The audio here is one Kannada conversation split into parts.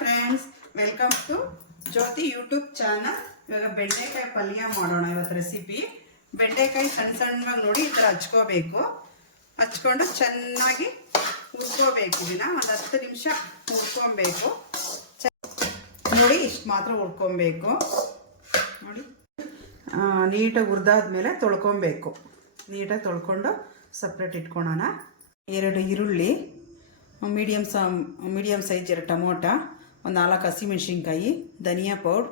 Friends welcome to Jyothi YouTube channel ಇವಾಗ ಬೆಂಡೆಕಾಯಿ ಪಲ್ಯ ಮಾಡೋಣ ಇವತ್ತು ರೆಸಿಪಿ ಬೆಂಡೆಕಾಯಿ ಸಣ್ಣ ಸಣ್ಣವಾಗಿ ನೋಡಿ ಈ ಥರ ಹಚ್ಕೋಬೇಕು. ಹಚ್ಕೊಂಡು ಚೆನ್ನಾಗಿ ಹುರ್ಕೋಬೇಕು ಇದನ್ನ. ಒಂದು ಹತ್ತು ನಿಮಿಷ ಹುರ್ಕೊಬೇಕು. ನೋಡಿ, ಇಷ್ಟು ಮಾತ್ರ ಹುರ್ಕೊಬೇಕು. ನೋಡಿ. ನೀಟಾಗಿ ಹುರಿದಾದ್ಮೇಲೆ ತೊಳ್ಕೊಬೇಕು. ನೀಟಾಗಿ ತೊಳ್ಕೊಂಡು ಸಪ್ರೇಟ್ ಇಟ್ಕೊಳೋಣ. ಎರಡು ಈರುಳ್ಳಿ ಮೀಡಿಯಮ್ ಸಾ ಮೀಡಿಯಮ್ ಸೈಜ್ ಎರಡು ಟೊಮೊಟ. ಒಂದು ನಾಲ್ಕು ಹಸಿಮೆಣ್ಸಿನ್ಕಾಯಿ ಧನಿಯಾ ಪೌಡ್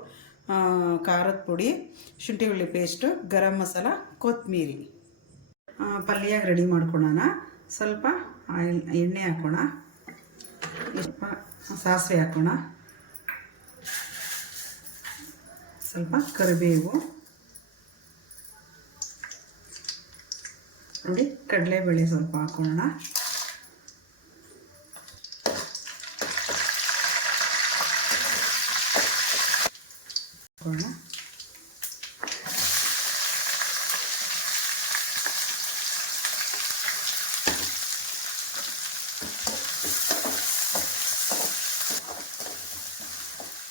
ಖಾರದ ಪುಡಿ ಶುಂಠಿ ಬೆಳ್ಳಿ ಪೇಸ್ಟು, ಗರಂ ಮಸಾಲ ಕೊತ್ತಂಬರಿ ಪಲ್ಯ ರೆಡಿ ಮಾಡ್ಕೊಳೋಣ. ಸ್ವಲ್ಪ ಆಯಿಲ್, ಎಣ್ಣೆ ಹಾಕೋಣ. ಸ್ವಲ್ಪ ಸಾಸಿವೆ ಹಾಕೋಣ. ಸ್ವಲ್ಪ ಕರಿಬೇವು. ನೋಡಿ, ಕಡಲೆಬೇಳೆ ಸ್ವಲ್ಪ ಹಾಕೋಣ. ಹಾಕೋಣ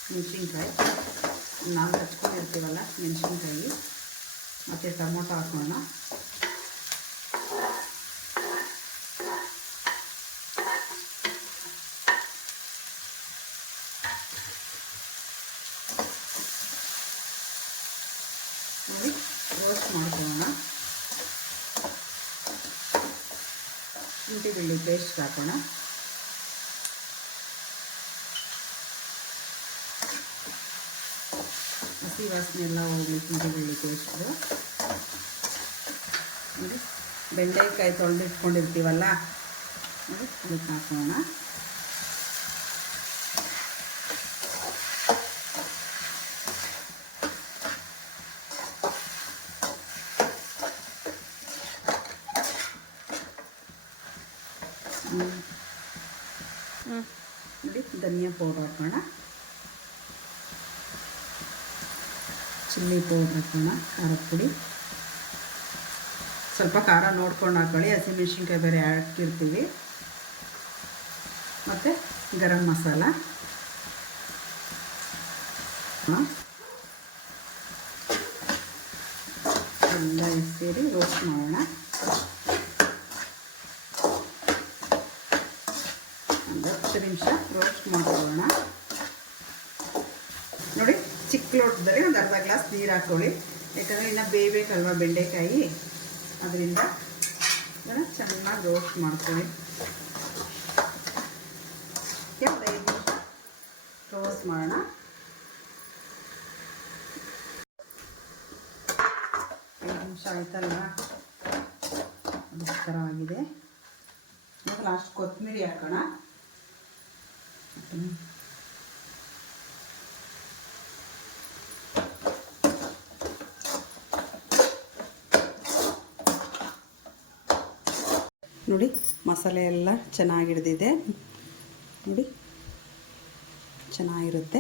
ಮೆಣಸಿನ್ಕಾಯಿ ನಾವು ಹಚ್ಕೊಂಡಿರ್ತೀವಲ್ಲ ಮೆಣಸಿನ್ಕಾಯಿ ಮತ್ತು ಟೊಮೊಟೊ ಹಾಕೋಣ ನೋಡಿ ರೋಸ್ಟ್ ಮಾಡ್ಕೊಳ್ಳೋಣ ಶುಂಠಿ ಬೆಳ್ಳಿ ಪೇಸ್ಟ್ ಹಾಕೋಣ. ಹಸಿ ವಾಸನೆ ಎಲ್ಲ ಹೋಗಲಿ ಶುಂಠಿ ಬೆಳ್ಳಿ ಪೇಸ್ಟು ಬೆಂಡೆಕಾಯಿ ತೊಳೆದಿಟ್ಕೊಂಡಿರ್ತೀವಲ್ಲ ಅದಕ್ಕೆ ಹಾಕೋಣ. ನೋಡಿ ಧನಿಯಾ ಪೌಡರ್ ಹಾಕೋಣ. ಚಿಲ್ಲಿ ಪೌಡ್ರ್ ಹಾಕೋಣ, ಖಾರದ ಪುಡಿ. ಸ್ವಲ್ಪ ಖಾರ ನೋಡ್ಕೊಂಡು ಹಾಕೊಳ್ಳಿ. ಹಸಿಮೆಣ್ಸಿನ್ಕಾಯಿ ಬೇರೆ ಹಾಕಿರ್ತೀವಿ. ಮತ್ತು ಗರಂ ಮಸಾಲ. ಎಲ್ಲ ಸೇರಿ ರೋಸ್ಟ್ ಮಾಡೋಣ. ಒಂದು ಹತ್ತು ನಿಮಿಷ ರೋಸ್ಟ್ ಮಾಡ್ಕೊಳ್ಳೋಣ. ನೋಡಿ, ಚಿಕ್ಕ ಲೋಟದಲ್ಲಿ ಒಂದು ಅರ್ಧ ಗ್ಲಾಸ್ ನೀರು ಹಾಕ್ಕೊಳ್ಳಿ ಯಾಕಂದರೆ ಇನ್ನು ಬೇಯಬೇಕಲ್ವ ಬೆಂಡೆಕಾಯಿ? ಅದರಿಂದ ಇದನ್ನು ಚೆನ್ನಾಗಿ ರೋಸ್ಟ್ ಮಾಡ್ಕೊಳ್ಳಿ. ಐದು ರೋಸ್ಟ್ ಮಾಡೋಣ. ನಿಮಿಷ ಆಯ್ತಲ್ವ? ಥರ ಆಗಿದೆ. ಲಾಸ್ಟ್ ಕೊತ್ತಂಬರಿ ಹಾಕೋಣ. ನೋಡಿ ಮಸಾಲೆ ಎಲ್ಲ ಚೆನ್ನಾಗಿ ಹಿಡಿದಿದೆ ನೋಡಿ ಚೆನ್ನಾಗಿರುತ್ತೆ.